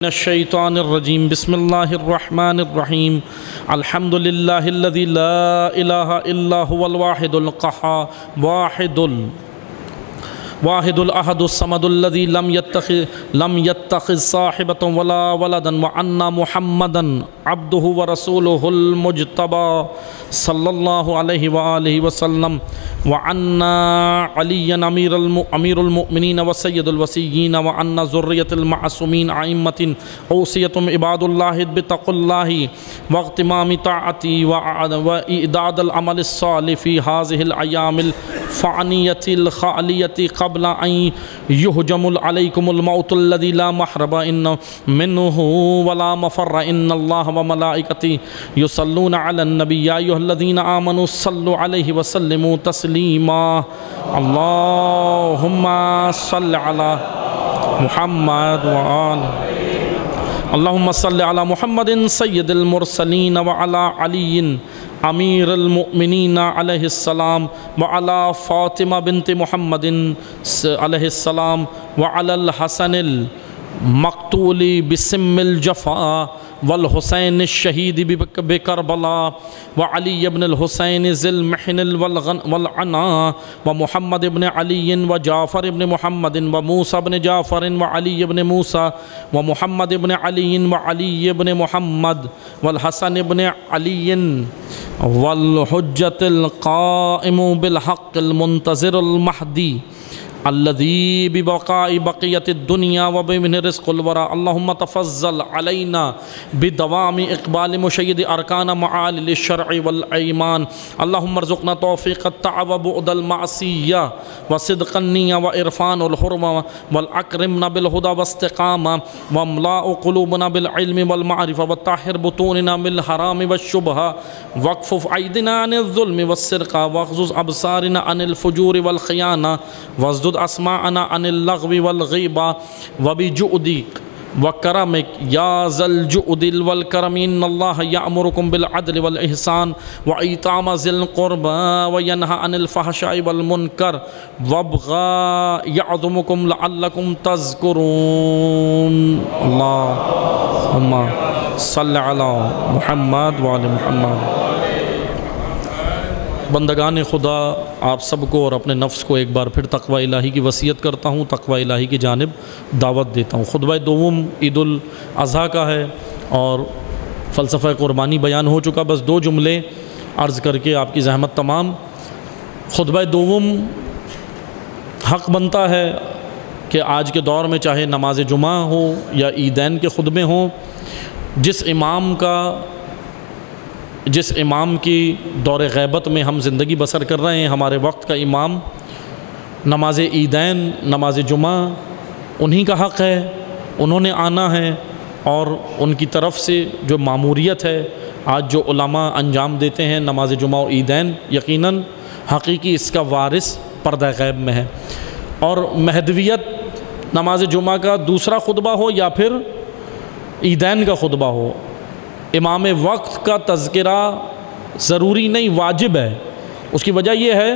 من الشیطان الرجیم بسم اللہ الرحمن الرحیم الحمد للہ الذی لا الہ الا هو الواحد القہار واحد الاحد الصمد الذی لم يتخذ صاحبۃ ولا ولدا وان محمدا عبدہ ورسولہ المجتبی صلی اللہ علیہ وآلہ وسلم وعن علی امیر المؤمنین وسید الوسیین وعن ذریۃ المعصومین ائمۃ اوصیتم عباد اللہ بتقوا اللہ واغتمام طاعتی واعداد العمل الصالح فی هذه الایام الفانیۃ الخالیۃ قبل ان یہجم علیکم الموت الذی لا محرب منہ ولا مفر ان اللہ وملائکتہ یصلون علی النبی یا ایھا الذین آمنوا صلوا علیہ وسلموا تسلیما اللہم صل علی محمد اللہم صل علی محمد سید المرسلین وعلی علی امیر المؤمنین علیہ السلام وعلی فاطمہ بنت محمد علیہ السلام وعلی الحسن المقتول بسم الجفا والحسین الشہید بکربلا وعلی ابن الحسین ذی المحن والعنا ومحمد ابن علی وجعفر ابن محمد وموسیٰ ابن جعفر وعلی ابن موسیٰ ومحمد ابن علی وعلی ابن محمد والحسن ابن علی والحجة القائم بالحق المنتظر المہدی الذي ببقاء بقية الدنيا وبمن رزق الورى اللهم تفضل علينا بدوام إقبال مشيد أركان معالي للشرع والأيمان اللهم ارزقنا توفيق التعب وبعد المعصية وصدق النية وإرفان الحرمة والأكرمنا بالهدى واستقامة واملأ قلوبنا بالعلم والمعرفة وطهر بطوننا من الحرام والشبهة واكفف أيدينا عن الظلم والسرقة واغضض أبصارنا عن الفجور والخيانة واسدد اسماعنا عن اللغو والغیبہ وبجؤدک وکرمک یا ذا الجؤد والکرم ان اللہ یأمرکم بالعدل والإحسان وإیتاء ذی القربى وینہی عن الفحشاء والمنکر وابغی یعظمکم لعلکم تذکرون اللہم صلی علی محمد وعلی محمد۔ بندگان خدا، آپ سب کو اور اپنے نفس کو ایک بار پھر تقوی الہی کی وصیت کرتا ہوں، تقوی الہی کی جانب دعوت دیتا ہوں۔ خطبہ دوم عید الاضحیٰ کا ہے اور فلسفہ قربانی بیان ہو چکا، بس دو جملے عرض کر کے آپ کی زحمت تمام۔ خطبہ دوم حق بنتا ہے کہ آج کے دور میں چاہے نماز جمعہ ہو یا عیدین کے خطبے ہوں، جس امام کی دور غیبت میں ہم زندگی بسر کر رہے ہیں، ہمارے وقت کا امام، نماز عیدین، نماز جمعہ انہی کا حق ہے، انہوں نے آنا ہے، اور ان کی طرف سے جو ماموریت ہے آج جو علماء انجام دیتے ہیں نماز جمعہ و عیدین، یقیناً حقیقی اس کا وارث پردہ غیب میں ہے۔ اور مہدویت نماز جمعہ کا دوسرا خطبہ ہو یا پھر عیدین کا خطبہ ہو، امام وقت کا تذکرہ ضروری نہیں، واجب ہے۔ اس کی وجہ یہ ہے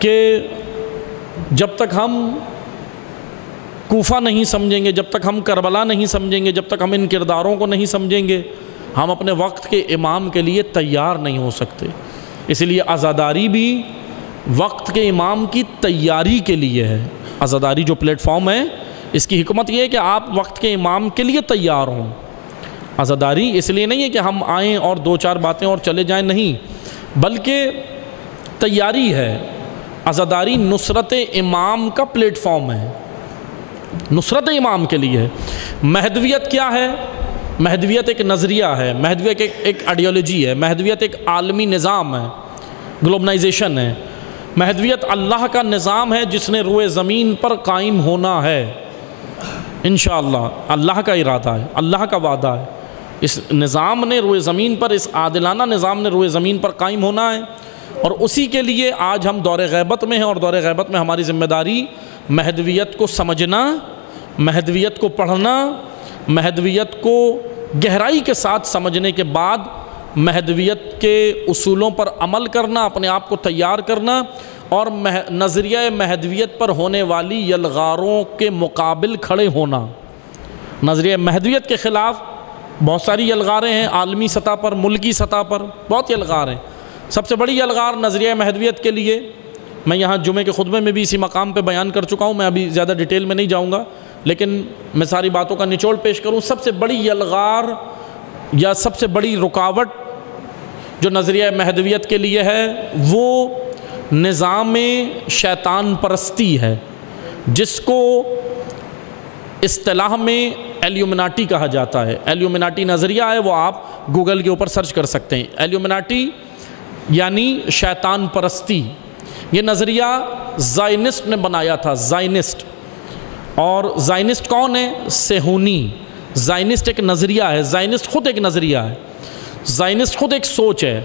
کہ جب تک ہم کوفہ نہیں سمجھیں گے، جب تک ہم کربلا نہیں سمجھیں گے، جب تک ہم ان کرداروں کو نہیں سمجھیں گے، ہم اپنے وقت کے امام کے لیے تیار نہیں ہو سکتے۔ اس لیے عزاداری بھی وقت کے امام کی تیاری کے لیے ہے۔ عزاداری جو پلیٹ فارم ہے، اس کی حکمت یہ ہے کہ آپ وقت کے امام کے لیے تیار ہوں۔ عزاداری اس لیے نہیں ہے کہ ہم آئیں اور دو چار باتیں اور چلے جائیں، نہیں، بلکہ تیاری ہے۔ عزاداری نصرت امام کا پلیٹ فارم ہے، نصرت امام کے لیے ہے۔ مہدویت کیا ہے؟ مہدویت ایک نظریہ ہے، مہدویت ایک آئیڈیالوجی ہے، مہدویت ایک عالمی نظام ہے، گلوبلائزیشن ہے۔ مہدویت اللہ کا نظام ہے جس نے روئے زمین پر قائم ہونا ہے انشاءاللہ۔ اللہ کا ارادہ ہے، اللہ کا وعدہ ہے۔ اس نظام نے روئے زمین پر، اس عادلانہ نظام نے روئے زمین پر قائم ہونا ہے، اور اسی کے لیے آج ہم دور غیبت میں ہیں، اور دور غیبت میں ہماری ذمہ داری مہدویت کو سمجھنا، مہدویت کو پڑھنا، مہدویت کو گہرائی کے ساتھ سمجھنے کے بعد مہدویت کے اصولوں پر عمل کرنا، اپنے آپ کو تیار کرنا، اور نظریہ مہدویت پر ہونے والی یلغاروں کے مقابل کھڑے ہونا۔ نظریہ مہدویت کے خلاف بہت ساری یلغاریں ہیں، عالمی سطح پر، ملکی سطح پر بہت یلغار ہیں۔ سب سے بڑی یلغار نظریہ مہدویت کے لیے میں یہاں جمعے کے خطبے میں بھی اسی مقام پہ بیان کر چکا ہوں، میں ابھی زیادہ ڈیٹیل میں نہیں جاؤں گا، لیکن میں ساری باتوں کا نچوڑ پیش کروں۔ سب سے بڑی یلغار یا سب سے بڑی رکاوٹ جو نظریہ مہدویت کے لیے ہے وہ نظام شیطان پرستی ہے، جس کو اصطلاح میں ایلیومناٹی کہا جاتا ہے۔ ایلیومناٹی نظریہ ہے، وہ آپ گوگل کے اوپر سرچ کر سکتے ہیں۔ ایلیومناٹی یعنی شیطان پرستی، یہ نظریہ زائنسٹ نے بنایا تھا۔ زائنسٹ، اور زائنسٹ کون ہے؟ صہیونی۔ زائنسٹ ایک نظریہ ہے، زائنسٹ خود ایک نظریہ ہے، زائنسٹ خود ایک سوچ ہے۔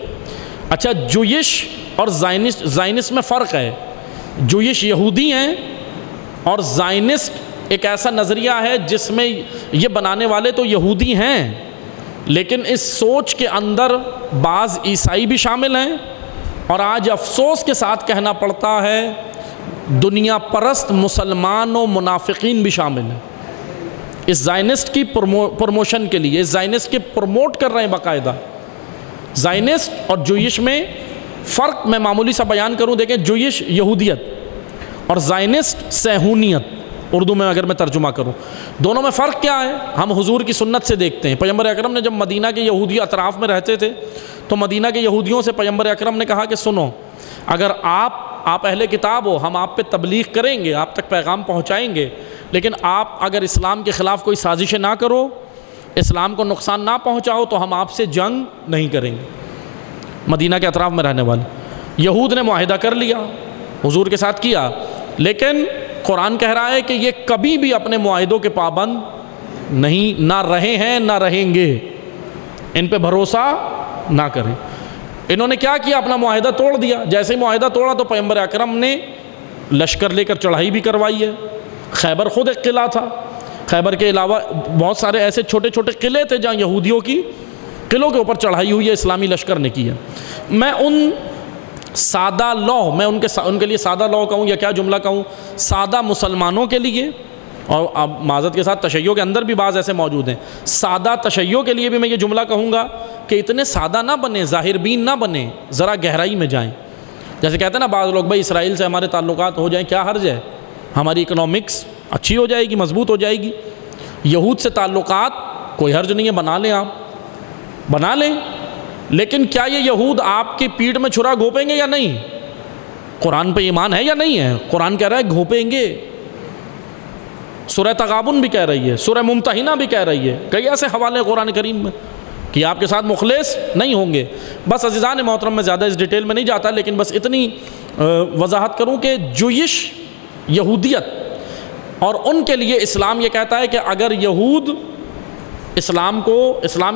اچھا، جوئش اور زائنسٹ میں فرق ہے۔ جوئش یہودی ہیں اور زائنسٹ ایک ایسا نظریہ ہے جس میں یہ بنانے والے تو یہودی ہیں، لیکن اس سوچ کے اندر بعض عیسائی بھی شامل ہیں، اور آج افسوس کے ساتھ کہنا پڑتا ہے دنیا پرست مسلمان و منافقین بھی شامل ہیں اس زائنسٹ کی پروموشن کے لیے۔ اس زائنسٹ کے پروموٹ کر رہے ہیں باقاعدہ۔ زائنسٹ اور جوئش میں فرق میں معمولی سا بیان کروں، دیکھیں، جوئش یہودیت اور زائنسٹ صہیونیت، اردو میں اگر میں ترجمہ کروں، دونوں میں فرق کیا ہے؟ ہم حضور کی سنت سے دیکھتے ہیں۔ پیغمبر اکرم نے جب مدینہ کے یہودی اطراف میں رہتے تھے تو مدینہ کے یہودیوں سے پیغمبر اکرم نے کہا کہ سنو، اگر آپ اہل کتاب ہو، ہم آپ پہ تبلیغ کریں گے، آپ تک پیغام پہنچائیں گے، لیکن آپ اگر اسلام کے خلاف کوئی سازشیں نہ کرو، اسلام کو نقصان نہ پہنچاؤ، تو ہم آپ سے جنگ نہیں کریں گے۔ مدینہ کے اطراف میں رہنے والے یہود نے معاہدہ کر لیا، حضور کے ساتھ کیا، لیکن قرآن کہہ رہا ہے کہ یہ کبھی بھی اپنے معاہدوں کے پابند نہیں، نہ رہے ہیں نہ رہیں گے، ان پہ بھروسہ نہ کریں۔ انہوں نے کیا کیا؟ اپنا معاہدہ توڑ دیا۔ جیسے ہی معاہدہ توڑا تو پیغمبر اکرم نے لشکر لے کر چڑھائی بھی کروائی ہے۔ خیبر خود ایک قلعہ تھا، خیبر کے علاوہ بہت سارے ایسے چھوٹے چھوٹے قلعے تھے جہاں یہودیوں کی قلعوں کے اوپر چڑھائی ہوئی ہے، اسلامی لشکر نے کی ہے۔ میں ان سادہ لو، میں ان کے لیے سادہ لو کہوں یا کیا جملہ کہوں، سادہ مسلمانوں کے لیے، اور اب معذرت کے ساتھ تشیع کے اندر بھی بعض ایسے موجود ہیں، سادہ تشیع کے لیے بھی میں یہ جملہ کہوں گا کہ اتنے سادہ نہ بنیں، ظاہر بین نہ بنیں، ذرا گہرائی میں جائیں۔ جیسے کہتے ہیں نا بعض لوگ، بھائی اسرائیل سے ہمارے تعلقات ہو جائیں، کیا حرج ہے، ہماری اکنامکس اچھی ہو جائے گی، مضبوط ہو جائے گی۔ یہود سے تعلقات کوئی حرج نہیں ہے، بنا لیں، آپ بنا لیں، لیکن کیا یہ یہود آپ کی پیٹھ میں چھرا گھونپیں گے یا نہیں؟ قرآن پہ ایمان ہے یا نہیں ہے؟ قرآن کہہ رہا ہے گھونپیں گے۔ سورہ تغابن بھی کہہ رہی ہے، سورہ ممتحنہ بھی کہہ رہی ہے، کئی ایسے حوالے قرآن کریم میں کہ آپ کے ساتھ مخلص نہیں ہوں گے۔ بس عزیزان محترم، میں زیادہ اس ڈیٹیل میں نہیں جاتا، لیکن بس اتنی وضاحت کروں کہ جوئش یہودیت، اور ان کے لیے اسلام یہ کہتا ہے کہ اگر یہود اسلام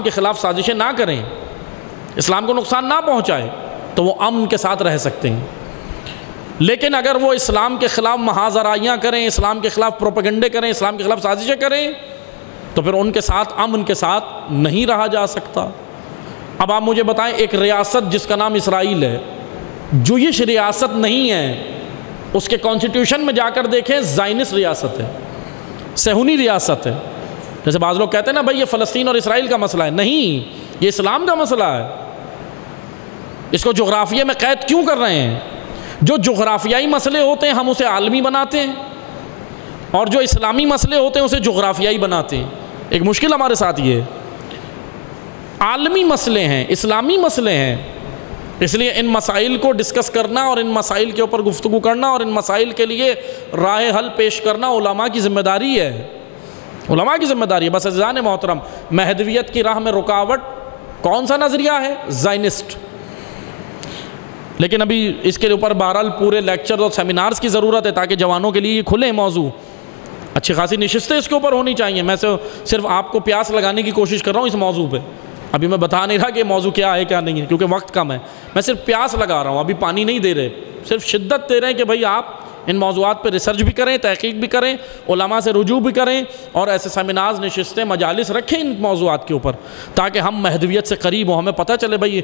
کے خلاف سازشیں نہ کریں، اسلام کو نقصان نہ پہنچائے، تو وہ امن کے ساتھ رہ سکتے ہیں، لیکن اگر وہ اسلام کے خلاف محاذ آرائیاں کریں، اسلام کے خلاف پروپیگنڈے کریں، اسلام کے خلاف سازشیں کریں، تو پھر ان کے ساتھ امن کے ساتھ نہیں رہا جا سکتا۔ اب آپ مجھے بتائیں، ایک ریاست جس کا نام اسرائیل ہے، جوئش ریاست نہیں ہے، اس کے کانسٹیٹیوشن میں جا کر دیکھیں، زائنسٹ ریاست ہے، صہیونی ریاست ہے۔ جیسے بعض لوگ کہتے ہیں نا بھائی یہ فلسطین اور اسرائیل کا مسئلہ ہے، نہیں، یہ اسلام کا مسئلہ ہے۔ اس کو جغرافیہ میں قید کیوں کر رہے ہیں؟ جو جغرافیائی مسئلے ہوتے ہیں ہم اسے عالمی بناتے ہیں، اور جو اسلامی مسئلے ہوتے ہیں اسے جغرافیائی بناتے ہیں۔ ایک مشکل ہمارے ساتھ یہ ہے، عالمی مسئلے ہیں، اسلامی مسئلے ہیں، اس لیے ان مسائل کو ڈسکس کرنا اور ان مسائل کے اوپر گفتگو کرنا اور ان مسائل کے لیے راہ حل پیش کرنا علماء کی ذمہ داری ہے، علماء کی ذمہ داری ہے۔ بس عزیزان محترم، مہدویت کی راہ میں رکاوٹ کون سا نظریہ ہے؟ زائنسٹ۔ لیکن ابھی اس کے اوپر بہرحال پورے لیکچر اور سیمینارز کی ضرورت ہے تاکہ جوانوں کے لیے یہ کھلے موضوع، اچھی خاصی نشستیں اس کے اوپر ہونی چاہیے۔ میں صرف آپ کو پیاس لگانے کی کوشش کر رہا ہوں اس موضوع پہ، ابھی میں بتا نہیں رہا کہ یہ موضوع کیا ہے کیا نہیں ہے، کیونکہ وقت کم ہے، میں صرف پیاس لگا رہا ہوں، ابھی پانی نہیں دے رہے، صرف شدت دے رہے ہیں کہ بھائی آپ ان موضوعات پہ ریسرچ بھی کریں، تحقیق بھی کریں، علماء سے رجوع بھی کریں، اور ایسے سیمینارز، نشستیں، مجالس رکھیں ان موضوعات کے اوپر، تاکہ ہم مہدویت سے قریب ہوں، ہمیں پتہ چلے بھائی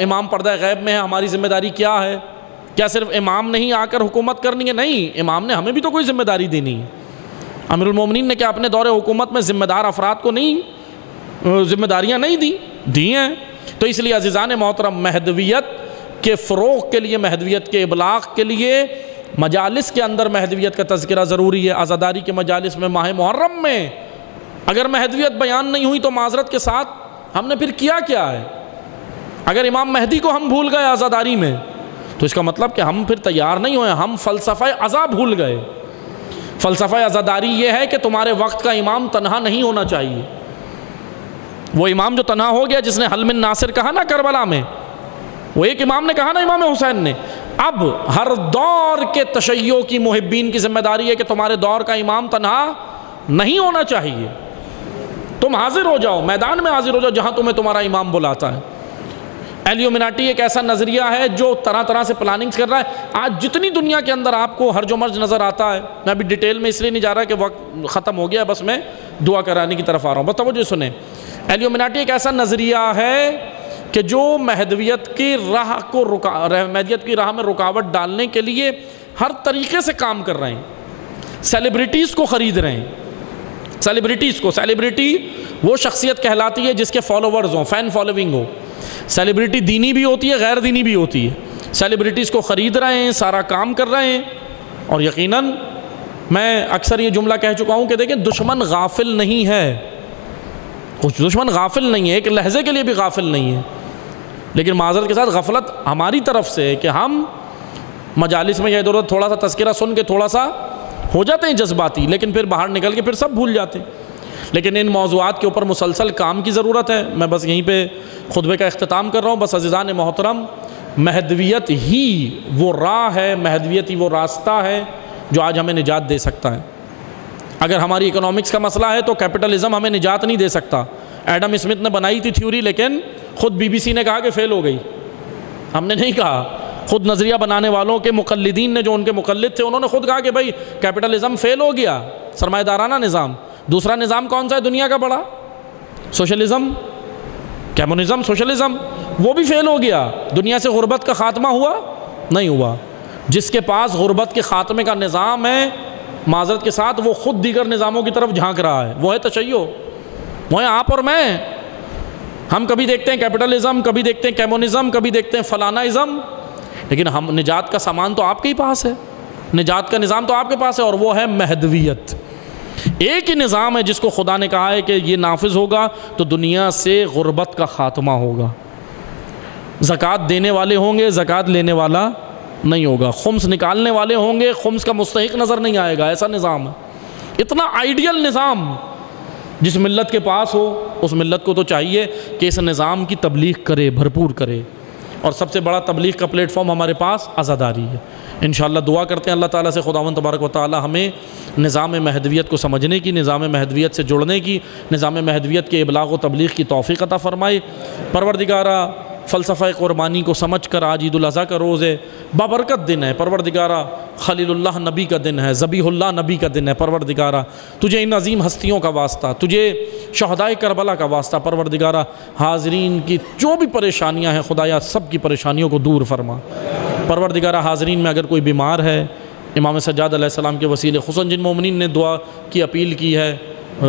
امام پردہ غیب میں ہے، ہماری ذمہ داری کیا ہے؟ کیا صرف امام نے ہی آ کر حکومت کرنی ہے؟ نہیں، امام نے ہمیں بھی تو کوئی ذمہ داری دینی ہے، امیر المومنین نے کیا اپنے دور حکومت میں ذمہ دار افراد کو ذمہ داریاں نہیں دی ہیں؟ تو اس لیے عزیزان محترم، مہدویت کے فروغ کے لیے، مہدویت کے ابلاغ کے لیے مجالس کے اندر مہدویت کا تذکرہ ضروری ہے۔ عزاداری کے مجالس میں ماہ محرم میں اگر مہدویت بیان نہیں ہوئی تو معذرت کے ساتھ ہم نے پھر کیا ہے؟ اگر امام مہدی کو ہم بھول گئے عزاداری میں تو اس کا مطلب کہ ہم پھر تیار نہیں ہوئے، ہم فلسفہ عزا بھول گئے۔ فلسفہ عزاداری یہ ہے کہ تمہارے وقت کا امام تنہا نہیں ہونا چاہیے۔ وہ امام جو تنہا ہو گیا، جس نے حل من ناصر کہا نا کربلا میں، وہ ایک امام نے کہا نا امام حسین نے، اب ہر دور کے تشیع کی محبین کی ذمہ داری ہے کہ تمہارے دور کا امام تنہا نہیں ہونا چاہیے، تم حاضر ہو جاؤ، میدان میں حاضر ہو جاؤ جہاں تمہیں تمہارا امام بلاتا ہے۔ ایلیومیناٹی ایک ایسا نظریہ ہے جو طرح طرح سے پلاننگز کر رہا ہے۔ آج جتنی دنیا کے اندر آپ کو ہرج و مرج نظر آتا ہے، میں ابھی ڈیٹیل میں اس لیے نہیں جا رہا کہ وقت ختم ہو گیا، بس میں دعا کرانے کی طرف آ رہا ہوں، بس توجہ سنیں۔ ایلیومیناٹی ایک ایسا نظریہ ہے کہ جو مہدویت کی راہ میں رکاوٹ ڈالنے کے لیے ہر طریقے سے کام کر رہے ہیں۔ سیلیبریٹیز کو خرید رہے ہیں، سیلیبریٹی وہ شخصیت کہلاتی ہے جس کے فالوورز ہوں، فین فالوونگ ہو۔ سیلیبریٹی دینی بھی ہوتی ہے، غیر دینی بھی ہوتی ہے۔ سیلیبریٹیز کو خرید رہے ہیں، سارا کام کر رہے ہیں، اور یقیناً میں اکثر یہ جملہ کہہ چکا ہوں کہ دیکھیں دشمن غافل نہیں ہے، کچھ دشمن غافل نہیں ہے، ایک لحظے کے لیے بھی غافل نہیں ہے، لیکن معذرت کے ساتھ غفلت ہماری طرف سے ہے کہ ہم مجالس میں یہ ضرورت تھوڑا سا تذکرہ سن کے تھوڑا سا ہو جاتے ہیں جذباتی، لیکن پھر باہر نکل کے پھر سب بھول جاتے ہیں۔ لیکن ان موضوعات کے اوپر مسلسل کام کی ضرورت ہے۔ میں بس یہیں پہ خطبے کا اختتام کر رہا ہوں۔ بس عزیزان محترم، مہدویت ہی وہ راہ ہے، مہدویت ہی وہ راستہ ہے جو آج ہمیں نجات دے سکتا ہے۔ اگر ہماری اکنامکس کا مسئلہ ہے تو کیپٹلزم ہمیں نجات نہیں دے سکتا۔ ایڈم اسمتھ نے بنائی تھی تھیوری، لیکن خود بی بی سی نے کہا کہ فیل ہو گئی، ہم نے نہیں کہا۔ خود نظریہ بنانے والوں کے مقلدین نے، جو ان کے مقلد تھے، انہوں نے خود کہا کہ بھائی کیپٹلزم فیل ہو گیا، سرمایہ دارانہ نظام۔ دوسرا نظام کون سا ہے دنیا کا بڑا؟ سوشلزم، کمیونزم، سوشلزم، وہ بھی فیل ہو گیا۔ دنیا سے غربت کا خاتمہ ہوا؟ نہیں ہوا۔ جس کے پاس غربت کے خاتمے کا نظام ہے، معذرت کے ساتھ وہ خود دیگر نظاموں کی طرف جھانک رہا ہے، وہ ہے تشیع، وہ ہے آپ اور میں۔ ہم کبھی دیکھتے ہیں کیپٹلزم، کبھی دیکھتے ہیں کمیونزم، کبھی دیکھتے ہیں فلانا ازم، لیکن ہم نجات کا سامان تو آپ کے ہی پاس ہے، نجات کا نظام تو آپ کے پاس ہے، اور وہ ہے مہدویت۔ ایک ہی نظام ہے جس کو خدا نے کہا ہے کہ یہ نافذ ہوگا تو دنیا سے غربت کا خاتمہ ہوگا۔ زکوٰۃ دینے والے ہوں گے، زکوٰۃ لینے والا نہیں ہوگا، خمس نکالنے والے ہوں گے، خمس کا مستحق نظر نہیں آئے گا۔ ایسا نظام ہے، اتنا آئیڈیل نظام جس ملت کے پاس ہو، اس ملت کو تو چاہیے کہ اس نظام کی تبلیغ کرے، بھرپور کرے، اور سب سے بڑا تبلیغ کا پلیٹ فارم ہمارے پاس عزاداری ہے۔ انشاءاللہ دعا کرتے ہیں اللہ تعالیٰ سے خداوند تبارک و تعالیٰ ہمیں نظام مہدویت کو سمجھنے کی، نظام مہدویت سے جڑنے کی، نظام مہدویت کے ابلاغ و تبلیغ کی توفیق عطا فرمائے۔ پروردگارہ، فلسفہ قربانی کو سمجھ کر آج عید الاضحیٰ کا روز ہے، بابرکت دن ہے پروردگارہ، خلیل اللہ نبی کا دن ہے، ذبیح اللہ نبی کا دن ہے پروردگارہ، تجھے ان عظیم ہستیوں کا واسطہ، تجھے شہدائے کربلا کا واسطہ پروردگارہ، حاضرین کی جو بھی پریشانیاں ہیں خدایا سب کی پریشانیوں کو دور فرما۔ پروردگارہ حاضرین میں اگر کوئی بیمار ہے، امام سجاد علیہ السلام کے وسیلے خصوصاً جن مومنین نے دعا کی اپیل کی ہے،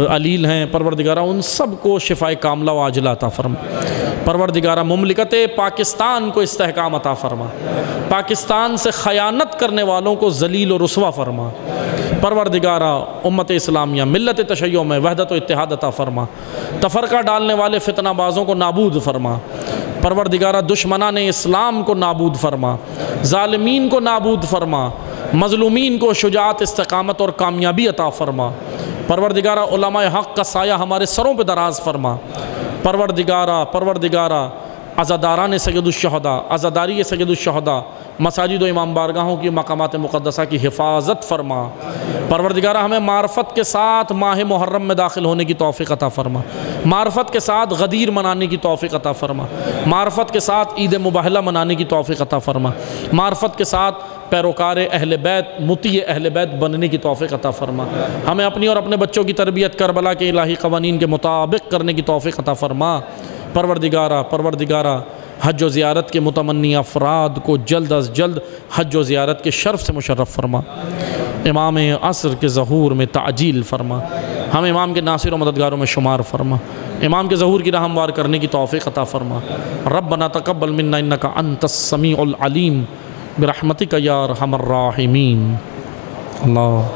علیل ہیں، پروردگارہ ان سب کو شفائے کاملہ و عاجلہ عطا فرما۔ پروردگارہ مملکت پاکستان کو استحکام عطا فرما، پاکستان سے خیانت کرنے والوں کو ذلیل و رسوا فرما۔ پروردگارہ امت اسلامیہ ملت تشیع میں وحدت و اتحاد عطا فرما، تفرقہ ڈالنے والے فتنہ بازوں کو نابود فرما۔ پروردگارہ دشمنان اسلام کو نابود فرما، ظالمین کو نابود فرما، مظلومین کو شجاعت، استقامت اور کامیابی عطا فرما۔ پروردگارہ علماء حق کا سایہ ہمارے سروں پہ دراز فرما۔ پروردگارہ عزاداران سید الشہداء، عزاداری سید الشہداء، مساجد و امام بارگاہوں کی مقامات مقدسہ کی حفاظت فرما۔ پروردگارہ ہمیں معرفت کے ساتھ ماہ محرم میں داخل ہونے کی توفیق عطا فرما، معرفت کے ساتھ غدیر منانے کی توفیق عطا فرما، معرفت کے ساتھ عید مباہلہ منانے کی توفیق عطا فرما، معرفت کے ساتھ پیروکار اہل بیت، مطیع اہل بیت بننے کی توفیق عطا فرما۔ ہمیں اپنی اور اپنے بچوں کی تربیت کربلا کے الہی قوانین کے مطابق کرنے کی توفیق عطا فرما۔ پروردگارہ حج و زیارت کے متمنی افراد کو جلد از جلد حج و زیارت کے شرف سے مشرف فرما، امام عصر کے ظہور میں تعجیل فرما، ہم امام کے ناصر و مددگاروں میں شمار فرما، امام کے ظہور کی راہ ہموار کرنے کی توفیق عطا فرما۔ ربنا تقبل منا انک انت السمیع العلیم برحمتک یا ارحم الراحمین۔ اللہ